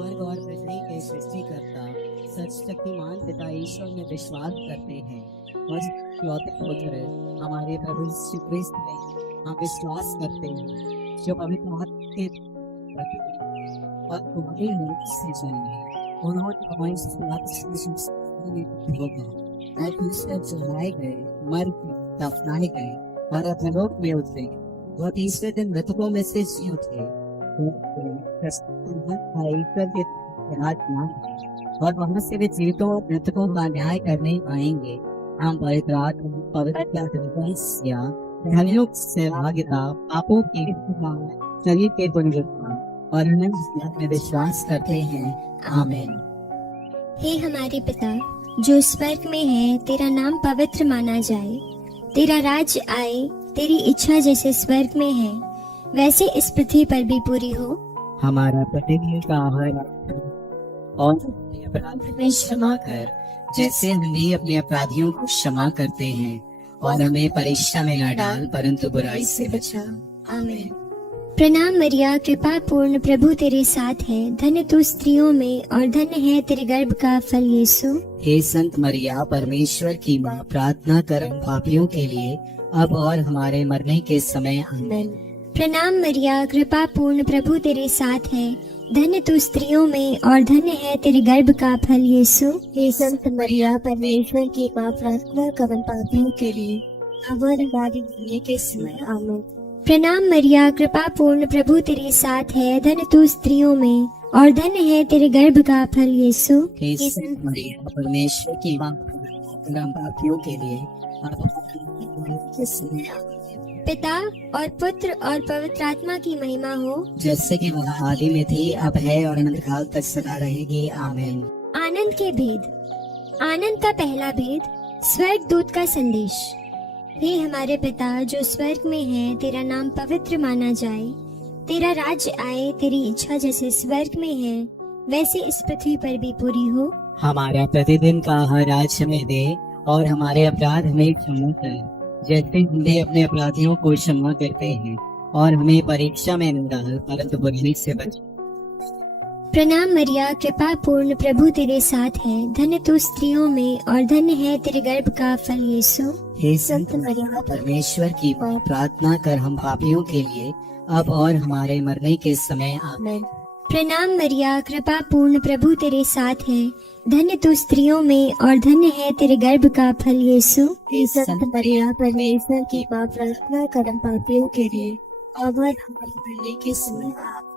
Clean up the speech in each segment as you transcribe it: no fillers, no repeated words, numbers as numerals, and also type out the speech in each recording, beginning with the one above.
स्वर्ग और पृथ्वी के सृष्टिकर्ता सच शक्तिमान पिता ईश्वर में विश्वास करते हैं और इकलौते पुत्र हमारे प्रभु यीशु क्रिस्त में हम विश्वास करते हैं, जो पवित्र आत्मा के प्रति और तुम्हारी मदद से जन्मे। उन्होंने हमारी चढ़ाए गए, मर दफनाए गए और अधोलोक में उतरे। वह तीसरे दिन मृतकों में से जी उठे और वहां से वे जीवितों और मृतकों का न्याय करने आएंगे। हम पवित्र सहभागिता पापों की शरीर के पुनरुत्थान और अनंत में विश्वास करते हैं। आमीन। हे हमारे पिता जो स्वर्ग में है, तेरा नाम पवित्र माना जाए। तेरा राज्य आए, तेरी इच्छा जैसे स्वर्ग में है वैसे इस पृथ्वी पर भी पूरी हो। हमारा प्रतिदिन का आहार और अपराध में क्षमा कर, जैसे हम भी अपने अपराधियों को क्षमा करते हैं, और हमें परीक्षा में न डाल परंतु बुराई से बचा। आमीन। प्रणाम मरिया, कृपा पूर्ण, प्रभु तेरे साथ है। धन्य तू स्त्रियों में और धन्य है तेरे गर्भ का फल यीशु। हे संत मरिया, परमेश्वर की माँ, प्रार्थना कर हम पापियों के लिए अब और हमारे मरने के समय। आमीन। प्रणाम मरिया, कृपा पूर्ण, प्रभु तेरे साथ है। धन्य तू स्त्रियों में और धन्य है तेरे गर्भ का फल यीशु। हे संत मरिया, परमेश्वर की माँ, प्रार्थना कर हम पापियों के लिए अब और हमारे मरने के समय। आमीन। प्रणाम मरिया, कृपा पूर्ण, प्रभु तेरे साथ है। धन्य तू स्त्रियों में और धन्य है तेरे गर्भ का फल यीशु। हे संत मरिया, परमेश्वर की माँ, प्रार्थना हम पापियों के लिए अब और हमारे मरने के समय। आमीन। पिता और पुत्र और पवित्र आत्मा की महिमा हो, जैसे कि वह आदि में थी, अब है और अनंत काल तक सदा रहेगी। आमीन। आनंद के भेद। आनंद का पहला भेद, स्वर्ग दूत का संदेश। हे हमारे पिता जो स्वर्ग में है, तेरा नाम पवित्र माना जाए। तेरा राज्य आए, तेरी इच्छा जैसे स्वर्ग में है वैसे इस पृथ्वी पर भी पूरी हो। हमारा प्रतिदिन का आहार आज हमें दे, और हमारे अपराध हमें क्षमा कर, जैसे हम भी अपने अपराधियों को क्षमा करते हैं, और हमें परीक्षा में न डाल परंतु बुराई से बचा। प्रणाम मरिया, कृपा पूर्ण, प्रभु तेरे साथ है। धन्य तू स्त्रियों में और धन्य है तेरे गर्भ का फल यीशु। हे संत मरिया, परमेश्वर की माँ, प्रार्थना कर हम पापियों के लिए अब और हमारे मरने के समय। आमीन। प्रणाम मरिया, कृपा पूर्ण, प्रभु तेरे साथ है। धन्य तू स्त्रियों में और धन्य है तेरे गर्भ का फल यीशु। हे संत मरिया, परमेश्वर की माँ, प्रार्थना कर हम पापियों के लिए अब और हमारे मरने के समय। आमीन।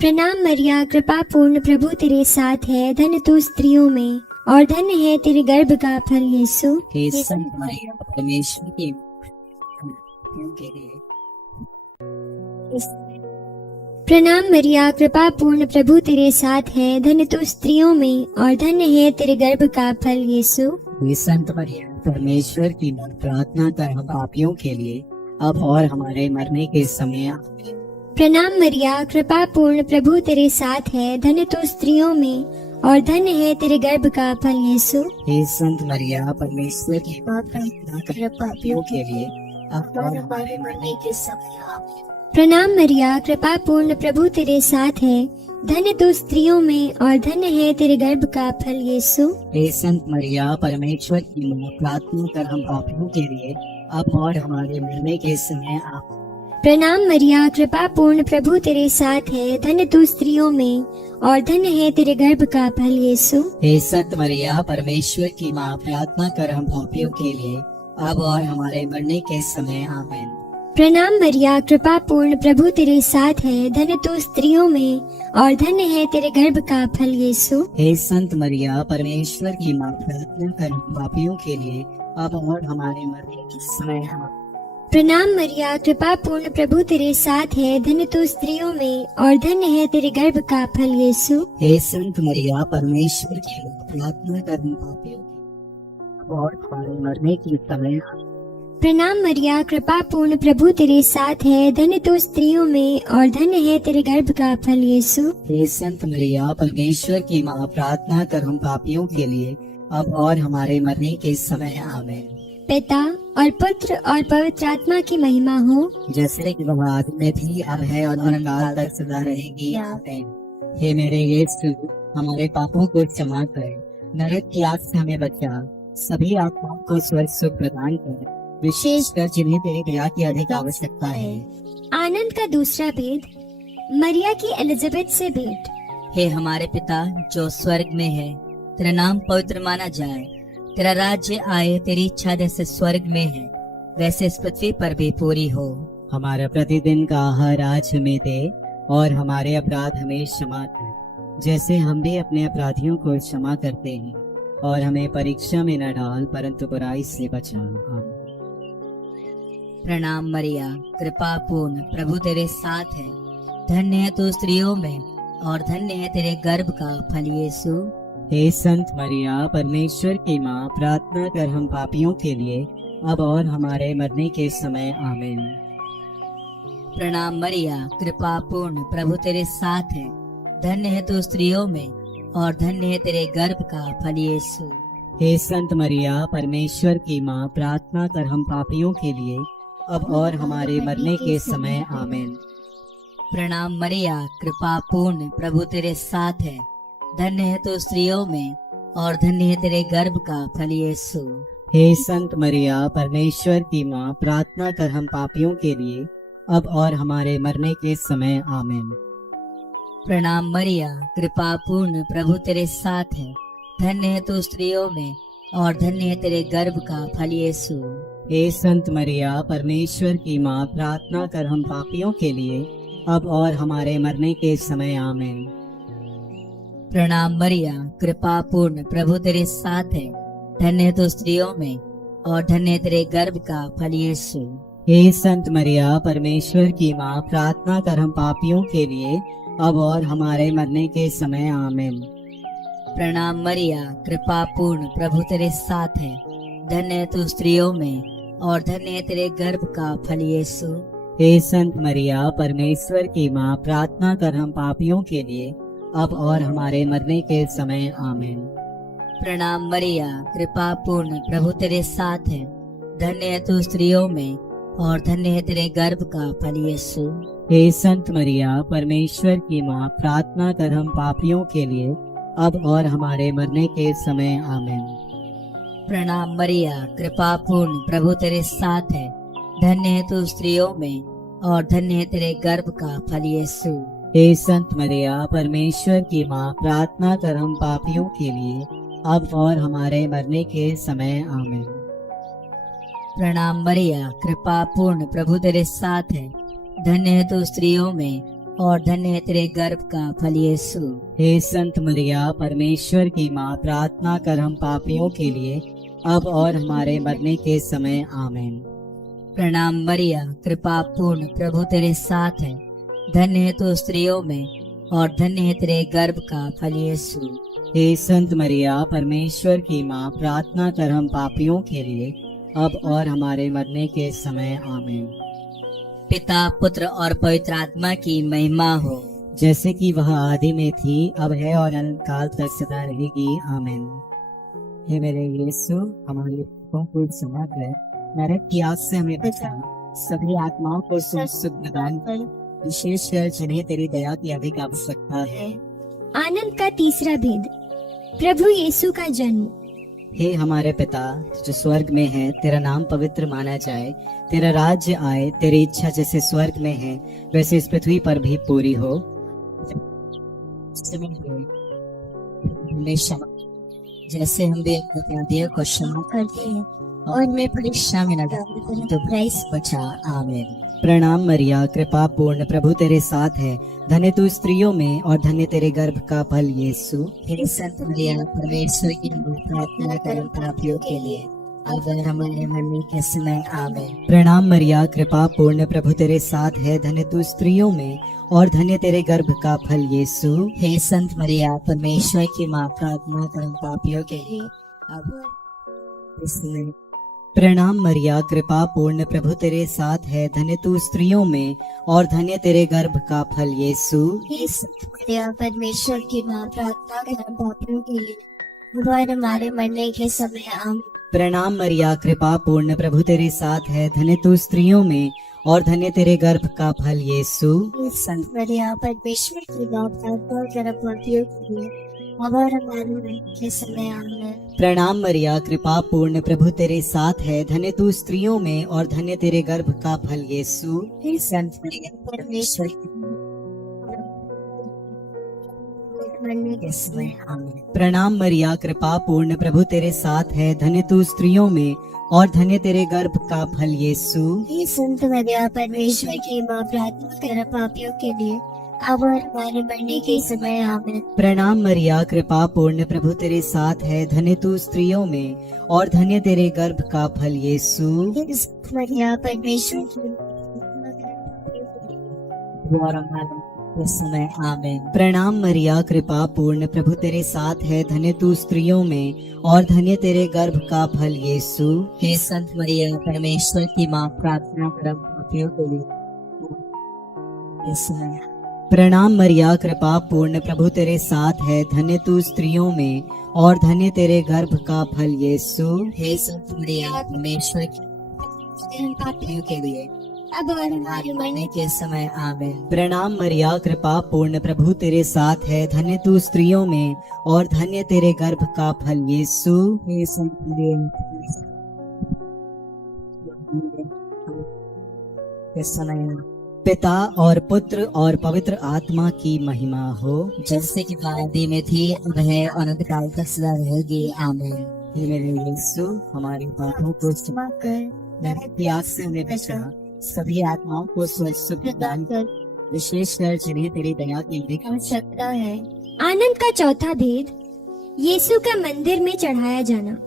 प्रणाम मरिया, कृपा पूर्ण, प्रभु तेरे साथ है। धन्य तू स्त्रियों में और धन्य है तेरे गर्भ का फल यीशु। हे संत मरिया, परमेश्वर की पापियों के लिए। प्रणाम मरिया, कृपा पूर्ण, प्रभु तेरे साथ है। धन्य तू स्त्रियों में और धन्य है तेरे गर्भ का फल यीशु। हे संत मरिया, परमेश्वर की माँ, प्रार्थना कर हम पापियों के लिए अब और हमारे मरने के समय। आमीन। प्रणाम मरिया, कृपा पूर्ण, प्रभु तेरे साथ है। धन्य तू स्त्रियों में और धन्य है तेरे गर्भ का फल यीशु। हे संत मरिया, परमेश्वर की माँ, प्रार्थना कर हम पापियों के लिए अब और हमारे मरने के समय। आमीन। प्रणाम मरिया, कृपा पूर्ण, प्रभु तेरे साथ है। धन्य तू स्त्रियों में और धन्य है तेरे गर्भ का फल यीशु। हे संत मरिया, परमेश्वर की माँ, प्रार्थना कर हम पापियों के लिए अब और हमारे मरने के समय। आमीन। प्रणाम मरिया, कृपा पूर्ण, प्रभु तेरे साथ है। धन्य तू स्त्रियों में और धन्य है तेरे गर्भ का फल यीशु। हे संत मरिया, परमेश्वर की माँ, प्रार्थना कर हम पापियों के लिए अब और हमारे मरने के समय। आमीन। प्रणाम मरिया, कृपा पूर्ण, प्रभु तेरे साथ है। धन्य तू स्त्रियों में और धन्य है तेरे गर्भ का फल यीशु। हे संत मरिया, परमेश्वर की माँ, प्रार्थना कर हम पापियों के लिए अब और हमारे मरने के समय। आमीन। प्रणाम मरिया, कृपा पूर्ण, प्रभु तेरे साथ है। धन्य तू स्त्रियों में और धन्य है तेरे गर्भ का फल यीशु। हे संत मरिया, परमेश्वर की माँ, प्रार्थना कर हम पापियों के लिए अब और हमारे मरने के समय। प्रणाम मरिया, कृपा पूर्ण, प्रभु तेरे साथ है। धन्य तू स्त्रियों में और धन्य है तेरे गर्भ का फल यीशु। हे संत मरिया, परमेश्वर की माँ, प्रार्थना कर हम पापियों के लिए अब और हमारे मरने के समय। आमीन। पिता और पुत्र और पवित्र आत्मा की महिमा हो, जैसे कि वह आदि में थी, अब है और अनंत काल तक सदा रहेगी। आमीन। हे मेरे यीशु, हमारे पापों को क्षमा कर, नरक की आग से हमें बचा, सभी आत्माओं को स्वर्ग सुख प्रदान कर, विशेषकर जिन्हें तेरी दया की अधिक आवश्यकता है। आनंद का दूसरा भेद, मरिया की एलिजाबेथ से भेंट। हे हमारे पिता जो स्वर्ग में है, तेरा नाम पवित्र माना जाए, तेरा राज्य आए, तेरी इच्छा जैसे स्वर्ग में है वैसे इस पृथ्वी पर भी पूरी हो। हमारा प्रतिदिन का आहार आज हमें दे, और हमारे अपराध हमें क्षमा कर, जैसे हम भी अपने अपराधियों को क्षमा करते हैं, और हमें परीक्षा में न डाल परंतु बुराई से बचा। आमीन। प्रणाम मरिया, कृपा पूर्ण, प्रभु तेरे साथ है, धन्य है तू स्त्रियों में और धन्य है तेरे गर्भ का फल यीशु। हे संत मरिया, परमेश्वर की माँ, प्रार्थना कर हम पापियों के लिए अब और हमारे मरने के समय। आमीन। प्रणाम मरिया, कृपा पूर्ण, प्रभु तेरे साथ है, धन्य है तू स्त्रियों में और धन्य है तेरे गर्भ का फल यीशु। हे संत मरिया, परमेश्वर की माँ, प्रार्थना कर हम पापियों के लिए अब और हमारे मरने के समय। आमीन। प्रणाम मरिया, कृपा पूर्ण, प्रभु तेरे साथ है, धन्य है तू स्त्रियों में और धन्य है तेरे गर्भ का फल यीशु। हे संत मरिया, परमेश्वर की माँ, प्रार्थना कर हम पापियों के लिए अब और हमारे मरने के समय। आमीन। प्रणाम मरिया, कृपा पूर्ण, प्रभु तेरे साथ है, धन्य है तू स्त्रियों में और धन्य है तेरे गर्भ का फल यीशु। हे संत मरिया, परमेश्वर की माँ, प्रार्थना कर हम पापियों के लिए अब और हमारे मरने के समय। आमीन। प्रणाम मरिया, कृपा पूर्ण, प्रभु तेरे साथ है, धन्य है तू स्त्रियों में और धन्य है तेरे गर्भ का फल यीशु। हे संत मरिया, परमेश्वर की माँ, प्रार्थना कर हम पापियों के लिए अब और हमारे मरने के समय। आमीन। प्रणाम मरिया, कृपा पूर्ण, प्रभु तेरे साथ है, धन्य है तू स्त्रियों में और धन्य है तेरे गर्भ का फल यीशु। हे संत मरिया, परमेश्वर की माँ, प्रार्थना कर हम पापियों के लिए अब और हमारे मरने के समय। आमीन। प्रणाम मरिया, कृपा पूर्ण, प्रभु तेरे साथ है, धन्य है तू स्त्रियों में और धन्य है तेरे गर्भ का फल यीशु। हे संत मरिया, परमेश्वर की माँ, प्रार्थना कर हम पापियों के लिए अब और हमारे मरने के समय। आमीन। प्रणाम मरिया, कृपा पूर्ण, प्रभु तेरे साथ है, धन्य है तू स्त्रियों में और धन्य है तेरे गर्भ का फल यीशु। हे संत मरिया, परमेश्वर की माँ, प्रार्थना कर हम पापियों के लिए अब और हमारे मरने के समय। आमीन। प्रणाम मरिया, कृपा पूर्ण, प्रभु तेरे साथ है, धन्य है तू स्त्रियों में और धन्य है तेरे गर्भ का फल यीशु। हे संत मरिया, परमेश्वर की माँ, प्रार्थना कर हम पापियों के लिए अब और हमारे मरने के समय। आमीन। प्रणाम मरिया, कृपा पूर्ण, प्रभु तेरे साथ है, धन्य है तू स्त्रियों में और धन्य है तेरे गर्भ का फल यीशु। हे संत मरिया, परमेश्वर की माँ, प्रार्थना कर हम पापियों के लिए अब और हमारे मरने के समय। आमीन। पिता, पुत्र और पवित्र आत्मा की महिमा हो, जैसे कि वह आदि में थी, अब है और अनंत काल तक सदा रहेगी। आमीन। हे मेरे यीशु, हमारे पापों को क्षमा कर, नरक की आग से हमें बचा, सभी आत्माओं को सुख प्रदान कर, विशेषकर जिन्हें तेरी दया की अधिक आवश्यकता है। आनंद का तीसरा भेद, प्रभु यीशु का जन्म। हे हमारे पिता जो स्वर्ग में है, तेरा नाम पवित्र माना जाए, तेरा राज्य आए, तेरी इच्छा जैसे स्वर्ग में है वैसे इस पृथ्वी पर भी पूरी हो। जैसे हम भी अपने अपराधियों को क्षमा करते हैं और मैं परीक्षा में न डाल तो बुराई से बचा। आमीन। प्रणाम मरिया, कृपा पूर्ण, प्रभु तेरे साथ है, धन्य तू स्त्रियों में और धन्य तेरे गर्भ का फल यीशु। हे संत मरिया, परमेश्वर की प्रार्थना करो पापियों के लिए अब और हमारे मरने के समय। आमीन। प्रणाम मरिया, कृपा पूर्ण, प्रभु तेरे साथ है, धन्य तू स्त्रियों में और धन्य तेरे गर्भ का फल यीशु। हे संत मरिया, परमेश्वर की माँ, प्रार्थना करो पापियों के लिए अब और इसमें। प्रणाम मरिया, कृपा पूर्ण, प्रभु तेरे साथ है, धन्य तू स्त्रियों में और धन्य तेरे गर्भ का फल यीशु। हे संत मरिया, परमेश्वर की माँ, प्रार्थना कर हम पापियों के लिए अब और हमारे मरने के समय। आमीन। प्रणाम मरिया, कृपा पूर्ण, प्रभु तेरे साथ है, धन्य तू स्त्रियों में और धन्य तेरे गर्भ का फल यीशु। संत मरिया परमेश्वर की माँ, प्रार्थना कर पापियों के लिए अब और हमारे मरने के समय आमीन। प्रणाम मरिया, कृपा पूर्ण, प्रभु तेरे साथ है, धन्य तू स्त्रियों में और धन्य तेरे गर्भ का फल यीशु। संत मरिया परमेश्वर की मरने के समय आमीन। प्रणाम मरिया, कृपा पूर्ण, प्रभु तेरे साथ है, धन्य तू स्त्रियों में और धन्य तेरे गर्भ का फल यीशु। हे संत मरिया परमेश्वर की माँ, प्रार्थना कर पापियों के लिए अब और हमारे मरने के समय आमीन। प्रणाम मरिया, कृपा पूर्ण, प्रभु तेरे साथ है, धन्य तू स्त्रियों में और धन्य तेरे गर्भ का फल यीशु। हे संत मरिया परमेश्वर की समय आमीन। प्रणाम मरिया, कृपा पूर्ण, प्रभु तेरे साथ है, धन्य तू स्त्रियों में और धन्य तेरे गर्भ का फल यीशु। हे संत मरिया परमेश्वर की माँ, प्रार्थना कर पापियों के लिए इस समय। प्रणाम मरिया, कृपा पूर्ण, प्रभु तेरे साथ है, धन्य तू स्त्रियों में और धन्य तेरे गर्भ का फल यीशु। हे संत मरिया परमेश्वर की पापियों के लिए अब और हमारे मरने के समय आमीन। प्रणाम मरिया, कृपा पूर्ण, प्रभु तेरे साथ है, धन्य तू स्त्रियों में और धन्य तेरे गर्भ का फल यीशु। हे संत मरिया इस समय पिता और पुत्र और पवित्र आत्मा की महिमा हो, जैसे कि आदि में थी, अब है, अनंत काल तक सदा रहेगी आमीन। हे मेरे यीशु, हमारे पापों को क्षमा कर नरक की आग से हमें बचा, सभी आत्माओं को स्वस्थ प्रदान कर, विशेषकर जिन्हें तेरी दया की आवश्यकता है। आनंद का चौथा भेद, यीशु का मंदिर में चढ़ाया जाना।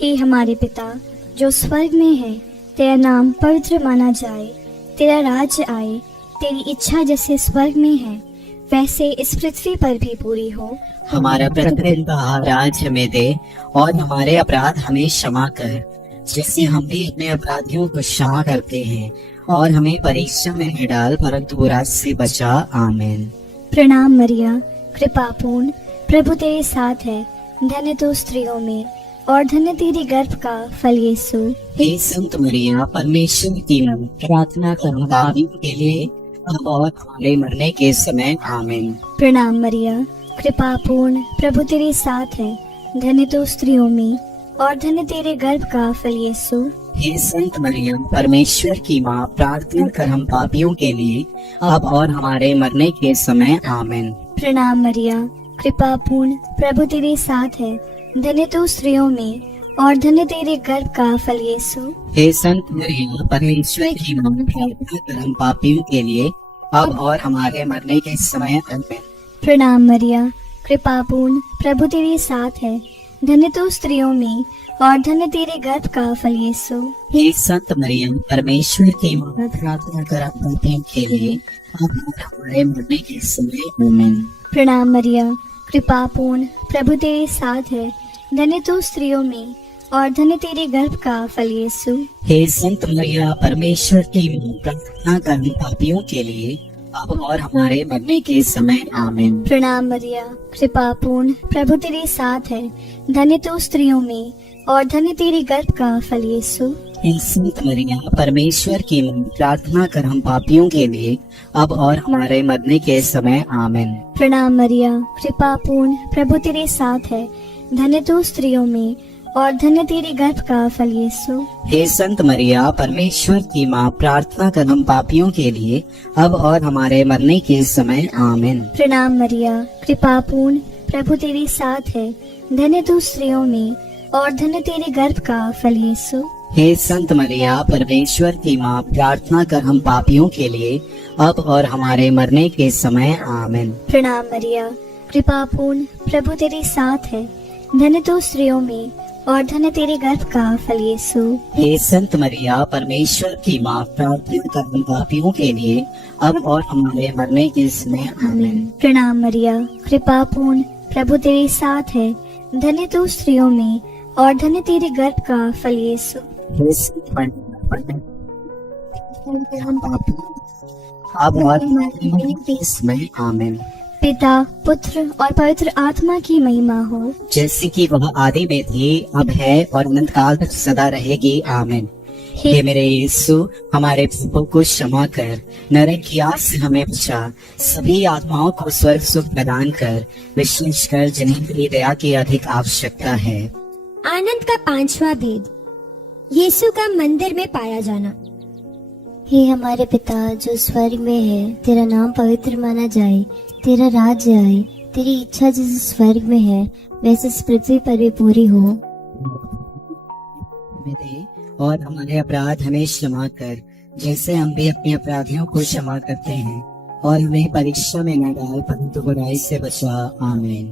हे हमारे पिता जो स्वर्ग में है, तेरा नाम पवित्र माना जाए, तेरा राज्य आए, तेरी इच्छा जैसे स्वर्ग में है वैसे इस पृथ्वी पर भी पूरी हो। हमारा प्रतिदिन का आहार आज हमें दे और हमारे अपराध हमें क्षमा कर, जैसे हम भी अपने अपराधियों को क्षमा करते हैं, और हमें परीक्षा में न डाल परंतु बुराई से बचा। आमीन। प्रणाम मरिया, कृपा पूर्ण, प्रभु तेरे साथ है, धन्य तू स्त्रियों में और धन्य तेरी गर्भ का फल यीशु। हे संत मरिया परमेश्वर की मां, प्रार्थना करो पापियों के लिए अब और हमारे मरने के समय। आमीन। प्रणाम मरिया, कृपा पूर्ण, प्रभु तेरे साथ है, धन्य तू स्त्रियों में और धन्य तेरे गर्भ का फल यीशु। हे संत मरिया परमेश्वर की मां, प्रार्थना कर हम पापियों के लिए अब और हमारे मरने के समय। आमीन। प्रणाम मरिया, कृपा पूर्ण, प्रभु तेरे साथ है, धन्य तू स्त्रियों में और धन्य तेरे गर्भ का फल यीशु। हे संत मरिया परमेश्वर की मां, प्रार्थना कर हम पापियों के लिए अब और हमारे मरने के समय। आमीन। प्रणाम मरिया, कृपा पूर्ण, प्रभु तेरे साथ है, धन्य तू स्त्रियों में और धन्य तेरे गर्भ का फल यीशु। हे संत मरिया परमेश्वर की मां, प्रार्थना कर हम पापियों के लिए अब और हमारे मरने के समय। आमीन। प्रणाम मरिया, कृपा पूर्ण, प्रभु तेरे साथ है, धन्य तू स्त्रियों में और धन्य तेरे गर्भ का फल यीशु। हे संत मरिया परमेश्वर की मां, प्रार्थना कर हम पापियों के लिए अब और हमारे मरने के समय। आमीन। प्रणाम मरिया, कृपा पूर्ण, प्रभु तेरे साथ है, धन्य तू स्त्रियों में और धन्य तेरे गर्भ का फल यीशु। हे संत मरिया परमेश्वर की मां, प्रार्थना कर हम पापियों के लिए अब और हमारे मरने के समय। आमीन। प्रणाम मरिया, कृपा पूर्ण, प्रभु तेरे साथ है, धन्य तू स्त्रियों में और धन्य तेरे गर्भ का फल यीशु। हे संत मरिया परमेश्वर की मां, प्रार्थना कर हम पापियों के लिए अब और हमारे मरने के समय। आमीन। प्रणाम मरिया, कृपा पूर्ण, प्रभु तेरे साथ है, धन्य तू स्त्रियों में और धन्य तेरे गर्भ का फल यीशु। हे संत मरिया परमेश्वर की मां, प्रार्थना कर हम पापियों के लिए अब और हमारे मरने के समय। आमीन। प्रणाम मरिया, कृपा पूर्ण, प्रभु तेरे साथ है, धन्य तू स्त्रियों में और धन्य तेरे गर्भ का फल यीशु। हे संत मरिया परमेश्वर की मां, प्रार्थना कर हम पापियों के लिए अब और हमारे मरने के समय। आमीन। प्रणाम मरिया, कृपा पूर्ण, प्रभु तेरे साथ है, धन्य तू स्त्रियों में और धन्य तेरे गर्भ का फल यीशु। हे संत मरिया हम पापियों अब और हमारे मरने के समय। आमीन। पिता, पुत्र और पवित्र आत्मा की महिमा हो, जैसे कि वह आदि में थी, अब है और अनंत काल तक सदा रहेगी। आमीन। हे मेरे यीशु, हमारे पापों को क्षमा कर, नरक की आग से हमें बचा, सभी आत्माओं को स्वर्ग सुख प्रदान कर, विशेष कर जिन्हें तेरी दया की अधिक आवश्यकता है। आनंद का 5वां भेद, यीशु का मंदिर में पाया जाना। हे हमारे पिता जो स्वर्ग में है, तेरा नाम पवित्र माना जाए, तेरा राज्य आए, तेरी इच्छा जैसे स्वर्ग में है वैसे इस पृथ्वी पर भी पूरी हो। हमें दे और हमारे अपराध हमें क्षमा कर, जैसे हम भी अपने अपराधियों को क्षमा करते हैं, और हमें परीक्षा में न डाल परंतु बुराई से बचा। आमीन।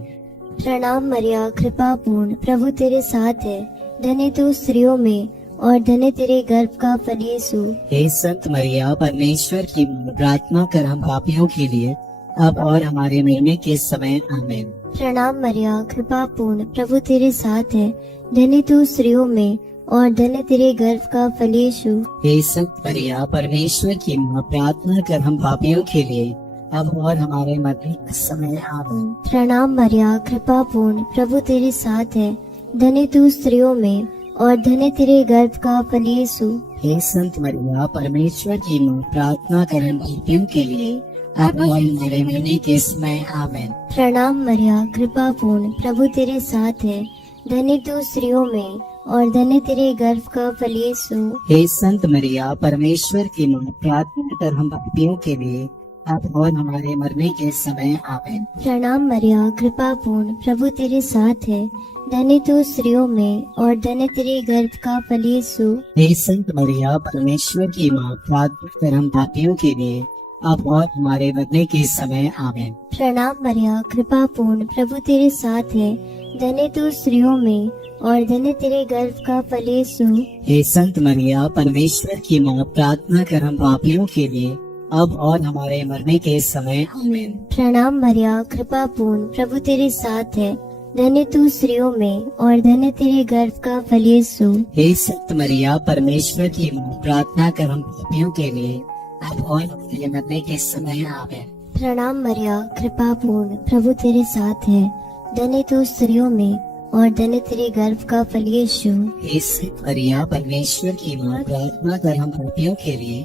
प्रणाम मरिया, कृपा पूर्ण, प्रभु तेरे साथ है, धन्य तू स्त्रियों में और धन्य तेरे गर्भ का फल यीशु। हे संत मरिया, परमेश्वर की प्रार्थना कर हम पापियों के लिए अब और हमारे मरने के समय। आमीन। प्रणाम मरिया, कृपा पूर्ण, प्रभु तेरे साथ है, धन्य तू स्त्रियों में और धन्य तेरे गर्भ का फल यीशु। हे संत मरिया, परमेश्वर की प्रार्थना कर हम पापियों के लिए अब और हमारे मरने के समय। आमीन। प्रणाम मरिया, कृपा पूर्ण, प्रभु तेरे साथ है, धन्य तू स्त्रियों में और धन्य तेरे गर्भ का फल यीशु। हे संत मरिया, परमेश्वर की प्रार्थना कर हम पापियों के लिए अब और हमारे मरने के समय। आमीन। प्रणाम मरिया, कृपा पूर्ण, प्रभु तेरे साथ है, धन्य तू स्त्रियों में और धन्य तेरे गर्भ का फल यीशु। हे संत मरिया, परमेश्वर की प्रार्थना कर हम पापियों के लिए अब और हमारे मरने के समय। आमीन। प्रणाम मरिया, कृपा पूर्ण, प्रभु तेरे साथ है, धन्य तू स्त्रियों में और धन्य तेरे गर्भ का फल यीशु। हे संत मरिया, परमेश्वर की प्रार्थना कर हम पापियों के लिए अब और हमारे मरने के समय। आमीन। प्रणाम मरिया, कृपा पूर्ण, प्रभु तेरे साथ है, धन्य तू स्त्रियों में और धन्य तेरे गर्भ का फल यीशु। हे संत मरिया, परमेश्वर की प्रार्थना कर हम पापियों के लिए अब और हमारे मरने के समय। आमीन। प्रणाम मरिया, कृपा पूर्ण, प्रभु तेरे साथ है, धन्य तू स्त्रियों में और धन्य तेरे गर्भ का फल यीशु। हे संत मरिया, परमेश्वर की प्रार्थना कर हम पापियों के लिए अब और हमारे मरने के समय। आमीन। प्रणाम मरिया, कृपा पूर्ण, प्रभु तेरे साथ है, धन्य तू स्त्रियों में और धन्य तेरे गर्भ का फल यीशु। हे संत मरिया, परमेश्वर की प्रार्थना कर हम पापियों के लिए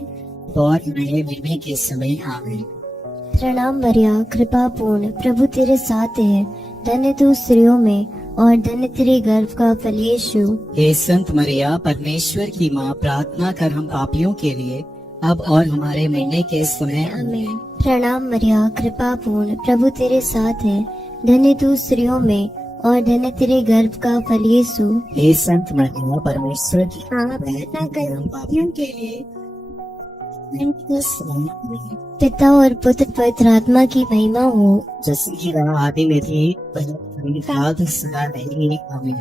और हमारे मरने के समय। आमीन। प्रणाम मरिया, कृपा पूर्ण, प्रभु तेरे साथ है, धन्य तू स्त्रियों में और धन्य तेरे गर्भ का फल यीशु। हे संत मरिया, परमेश्वर की प्रार्थना कर हम पापियों के लिए अब और हमारे मरने के समय। आमीन। प्रणाम मरिया, कृपा पूर्ण, प्रभु तेरे साथ है, धन्य तू स्त्रियों में और धन्य तेरे गर्भ का फल यीशु। हे संत मरिया, परमेश्वर की प्रार्थना कर हम पापियों के लिए पिता और पुत्र पवित्र आत्मा की महिमा हो, जैसे कि वह आदि में थी सदा रहेगी। आमीन।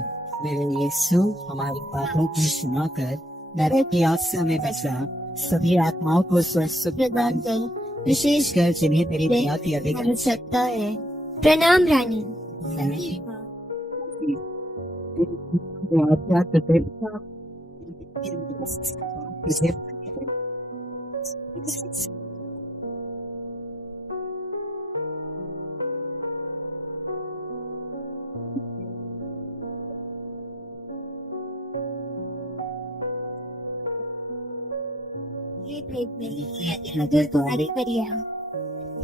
मेरे यीशु, हमारे पापों की क्षमा कर, नरक की आग से हमें बचा, सभी आत्माओं को स्वर्ग सुख प्रदान कर, विशेष कर जिन्हें तेरी दया की अधिक आवश्यकता है। प्रणाम रानी।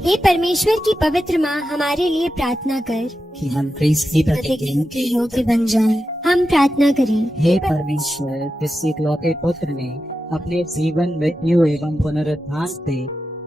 हे परमेश्वर की पवित्र माँ, हमारे लिए प्रार्थना कर कि हम क्रिस्त की प्रतिज्ञा के योग्य बन जाएं। हम प्रार्थना करें। हे परमेश्वर, जिस इकलौते पुत्र ने अपने जीवन, मृत्यु एवं पुनरुत्थान से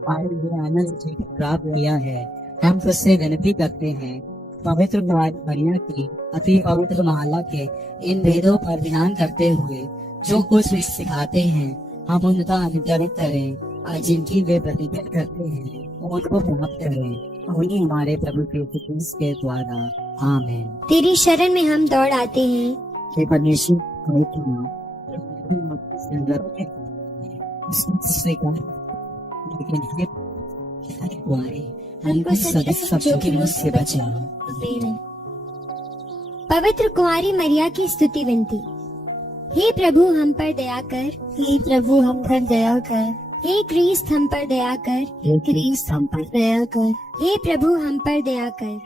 पाए हुए आनंद जीवन प्राप्त किया है, हम तुझसे विनती करते हैं, पवित्र मरिया की अति पवित्र माला के इन भेदों पर ध्यान करते हुए जो कुछ भी सिखाते हैं, हम उनका अनुकरण करें और जिनकी वे प्रतिज्ञा करते हैं उनको प्राप्त करें, उन्हीं हमारे प्रभु यीशु क्रिस्त के द्वारा। आमीन। तेरी शरण में हम दौड़ आते हैं। हे परमेश्वर, हमको सभी शब्दों के मुझ से बचा। पवित्र कुंवारी मरिया की स्तुति विनती। हे प्रभु, हम पर दया कर। हे प्रभु, हम पर दया कर। हे क्रिस्त, हम पर दया कर। हे क्रिस्त, हम पर दया कर। हे प्रभु, हम पर दया कर।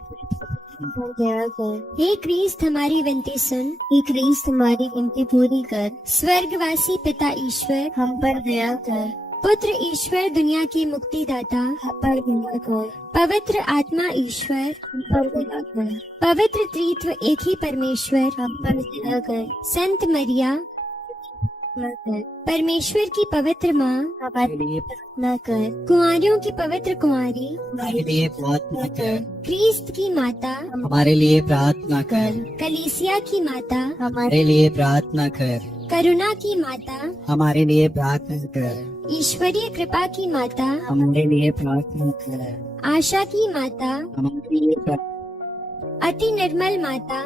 हम पर दया कर। हे क्रिस्त हमारी विनती सुन। हे क्रिस्त हमारी विनती पूरी कर। स्वर्गवासी पिता ईश्वर, हम पर दया कर। पुत्र ईश्वर दुनिया के मुक्तिदाता, हम पर दया कर। पवित्र आत्मा ईश्वर, हम पर दया कर। पवित्र त्रित्व एक ही परमेश्वर, हम पर दया कर। संत मरिया परमेश्वर की पवित्र माँ, हमारे लिए प्रार्थना कर। कुंवारियों की पवित्र कुंवारी, हमारे लिए प्रार्थना कर। क्रिस्त की माता, हमारे लिए प्रार्थना कर। कलीसिया की माता, हमारे लिए प्रार्थना कर। करुणा की माता, हमारे लिए प्रार्थना कर। ईश्वरीय कृपा की माता, हमारे लिए प्रार्थना कर। आशा की माता, हमारे लिए प्रार्थना अति निर्मल माता,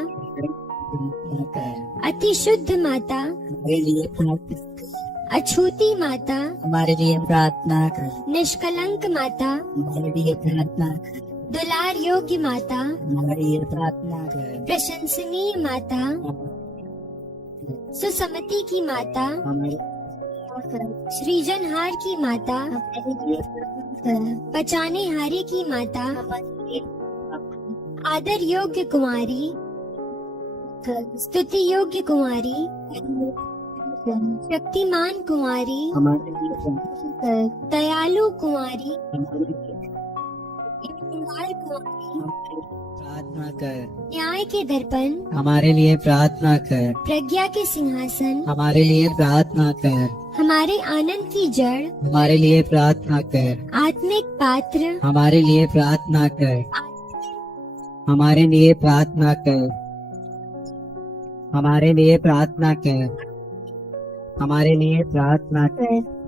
कर। अति शुद्ध माता, हमारे लिए प्रार्थना कर। अछूती माता, हमारे लिए प्रार्थना कर। निष्कलंक माता, हमारे लिए प्रार्थना कर। दुलार योग्य माता, हमारे लिए प्रार्थना कर। प्रशंसनीय माता, सुसमति की माता, हमारे सृजनहार की माता, बचाने हारे की माता, आदर योग्य कुंवारी, स्तुति योग्य कुंवारी, शक्तिमान कुंवारी, हमारे लिए प्रार्थना कर। दयालु कुंवारी, हमारे लिए ईमानदार कुंवारी, प्रार्थना कर। न्याय के दर्पण, हमारे लिए प्रार्थना कर। प्रज्ञा के सिंहासन, हमारे लिए प्रार्थना कर। हमारे आनंद की जड़, हमारे लिए प्रार्थना कर। आत्मिक पात्र, हमारे लिए प्रार्थना कर। हमारे लिए प्रार्थना कर। हमारे लिए प्रार्थना कर। हमारे लिए प्रार्थना कर।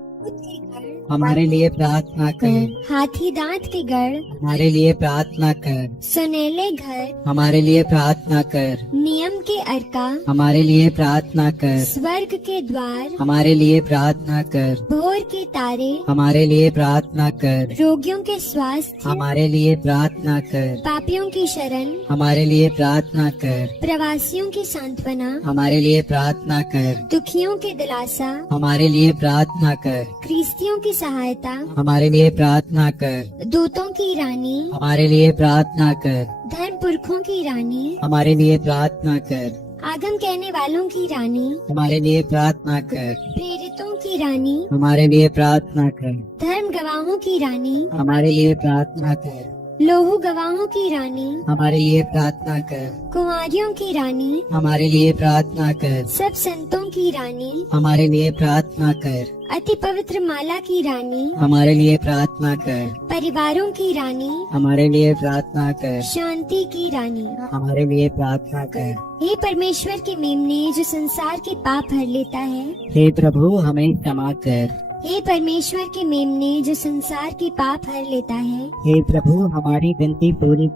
हमारे लिए प्रार्थना कर। हाथी दांत के गढ़, हमारे लिए प्रार्थना कर। सुनेले घर, हमारे लिए प्रार्थना कर। नियम के अर्का, हमारे लिए प्रार्थना कर। स्वर्ग के द्वार, हमारे लिए प्रार्थना कर। भोर के तारे, हमारे लिए प्रार्थना कर। रोगियों के स्वास्थ्य, हमारे लिए प्रार्थना कर। पापियों की शरण, हमारे लिए प्रार्थना कर। प्रवासियों की सांत्वना, हमारे लिए प्रार्थना कर। दुखियों के दिलासा, हमारे लिए प्रार्थना कर। क्रिस्तियों की सहायता, हमारे लिए प्रार्थना कर। दूतों की रानी, हमारे लिए प्रार्थना कर। धर्म पुरखों की रानी, हमारे लिए प्रार्थना कर। आगम कहने वालों की रानी, हमारे लिए प्रार्थना कर। प्रेरितों की रानी, हमारे लिए प्रार्थना कर। धर्म गवाहों की रानी, हमारे लिए प्रार्थना कर। लोहू गवाहों की रानी, हमारे लिए प्रार्थना कर। कुंवारियों की रानी, हमारे लिए प्रार्थना कर। सब संतों की रानी, हमारे लिए प्रार्थना कर। अति पवित्र माला की रानी, हमारे लिए प्रार्थना कर। परिवारों की रानी, हमारे लिए प्रार्थना कर। शांति की रानी, हमारे लिए प्रार्थना कर। हे परमेश्वर के मेमने जो संसार के पाप हर लेता है, हे प्रभु हमें क्षमा कर। हे परमेश्वर के मेमने जो संसार के पाप हर लेता है, हे प्रभु हमारी विनती पूरी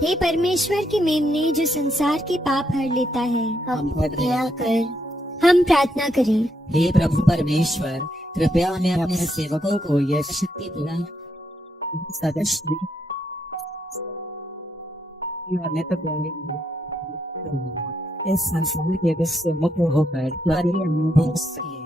हे परमेश्वर के मेमने जो संसार के पाप हर लेता है, हम पर दया कर। हम प्रार्थना करें। हे प्रभु परमेश्वर, कृपया हमें अपने सेवकों को यह शक्ति प्रदान सदस्य इस संसार के विष से मुक्त होकर स्वर्गीय अनुभव सके।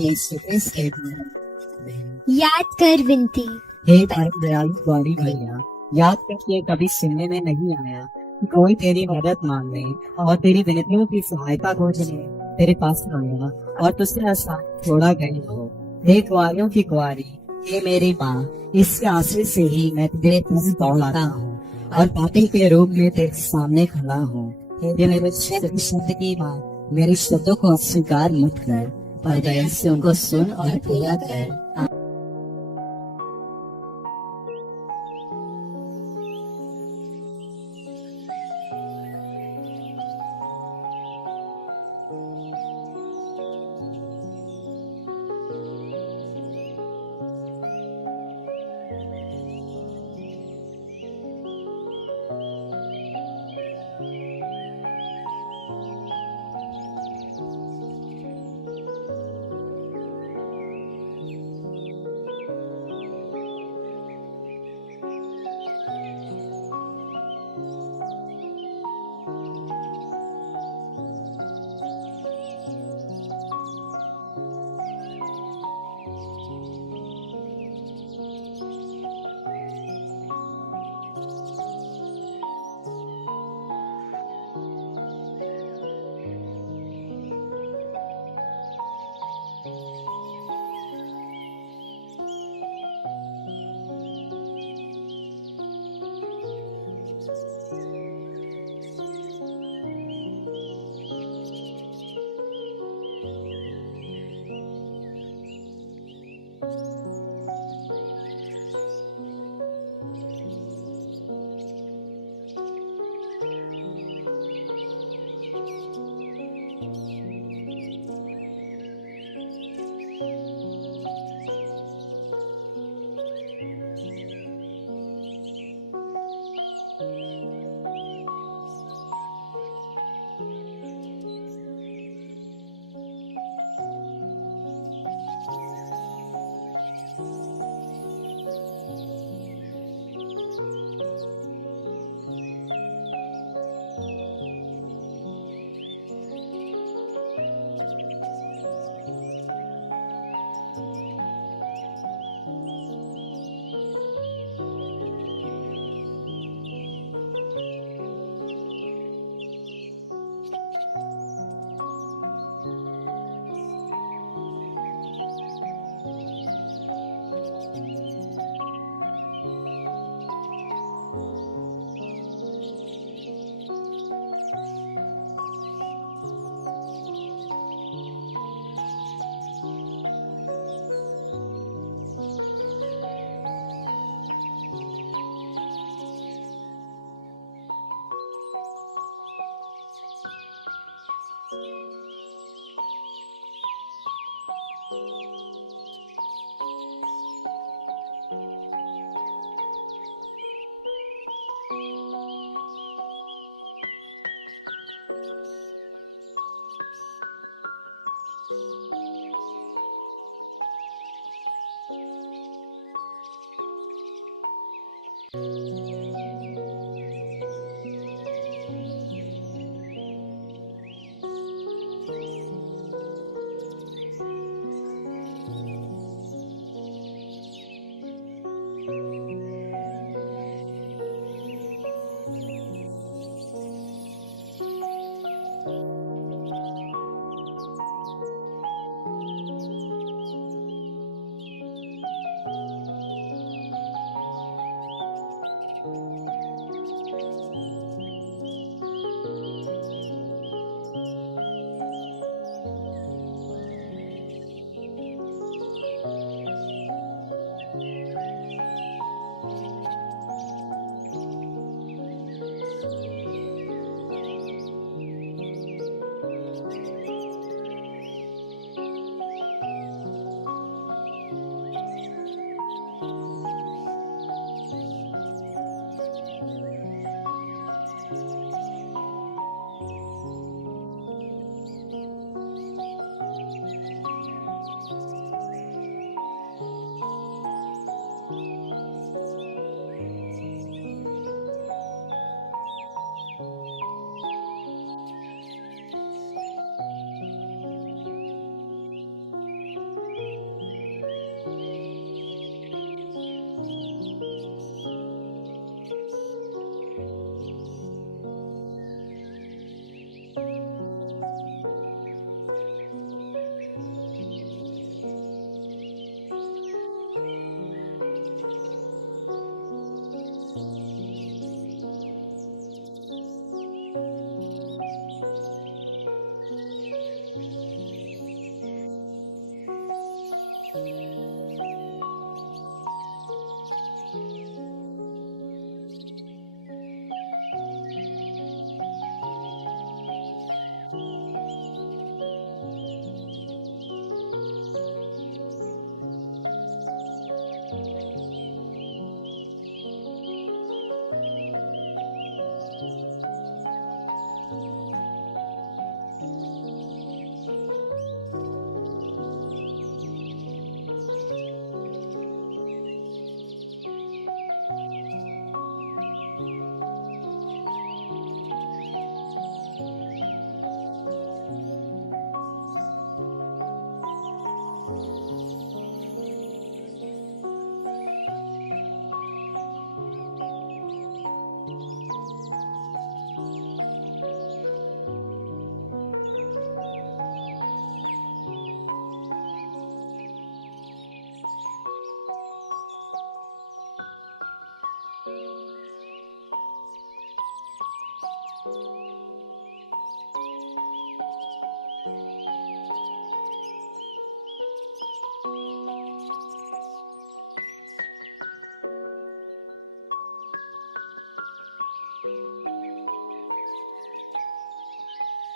यीशु क्रिस्त के नाम। याद कर विनती। हे परम दयालु गौरी भैया, याद करके कभी सुनने में नहीं आया कि कोई तेरी मदद मांगने और तेरी विनतियों की सहायता खोजने तेरे पास आया और तुझसे आसान छोड़ा गया हो। हे कुंवारियों की कुंवारी, हे मेरी माँ, इसके आश्रय से ही मैं तेरे पास दौड़ाता हूँ और पापी के रूप में तेरे सामने खड़ा हूँ। हे मेरे शब्द की माँ, मेरे शब्दों को अस्वीकार मत कर, पर दया से उनको सुन और पूरा कर।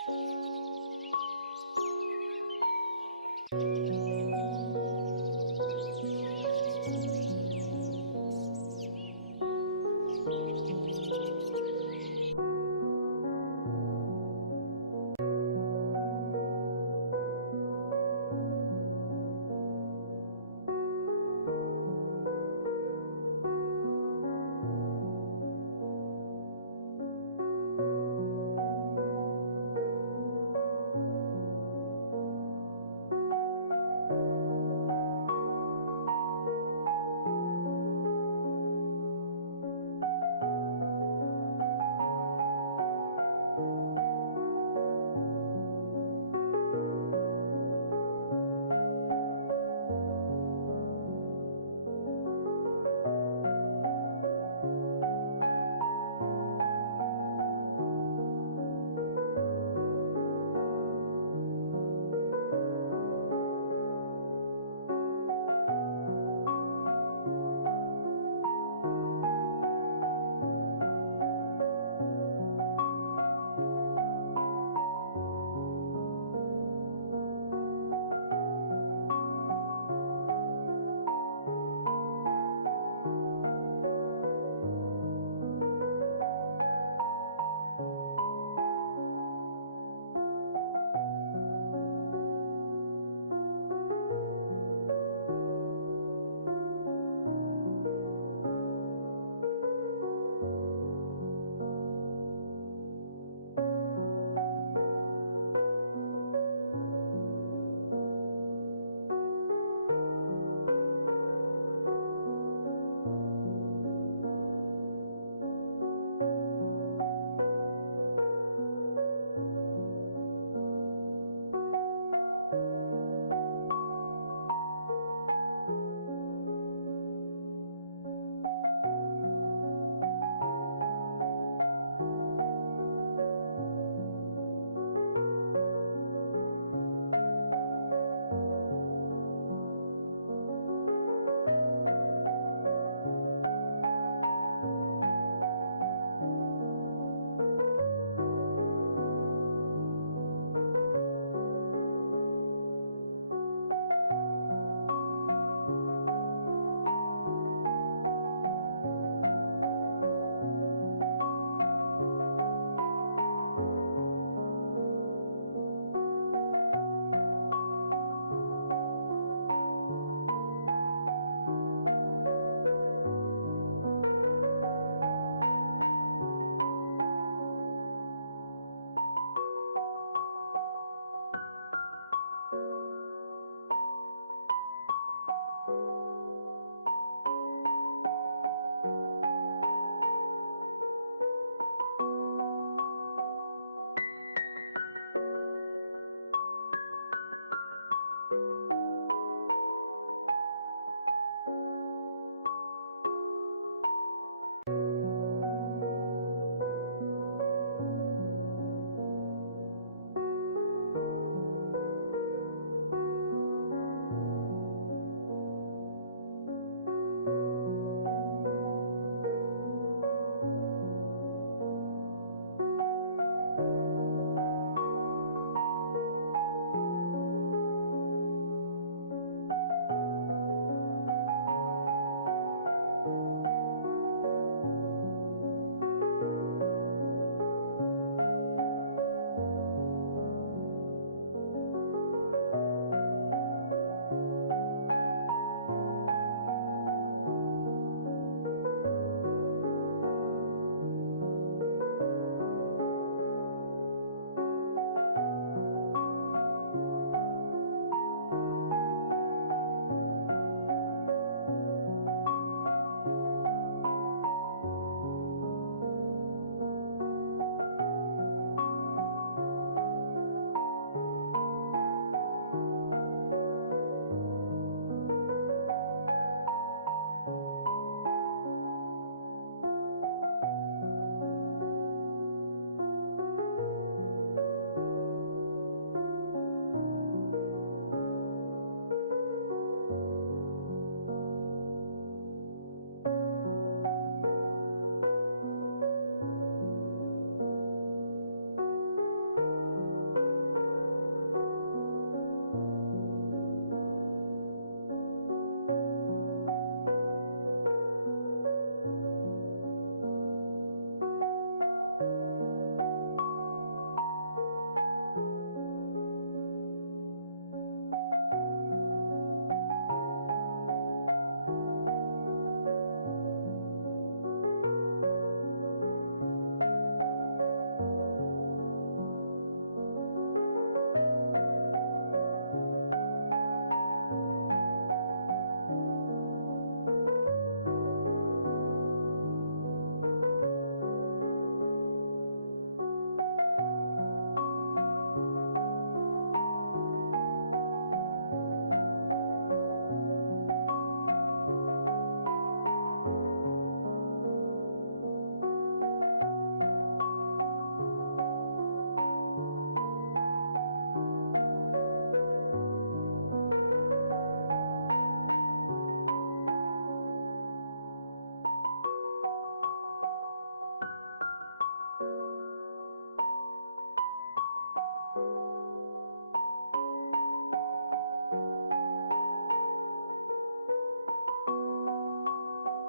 Thank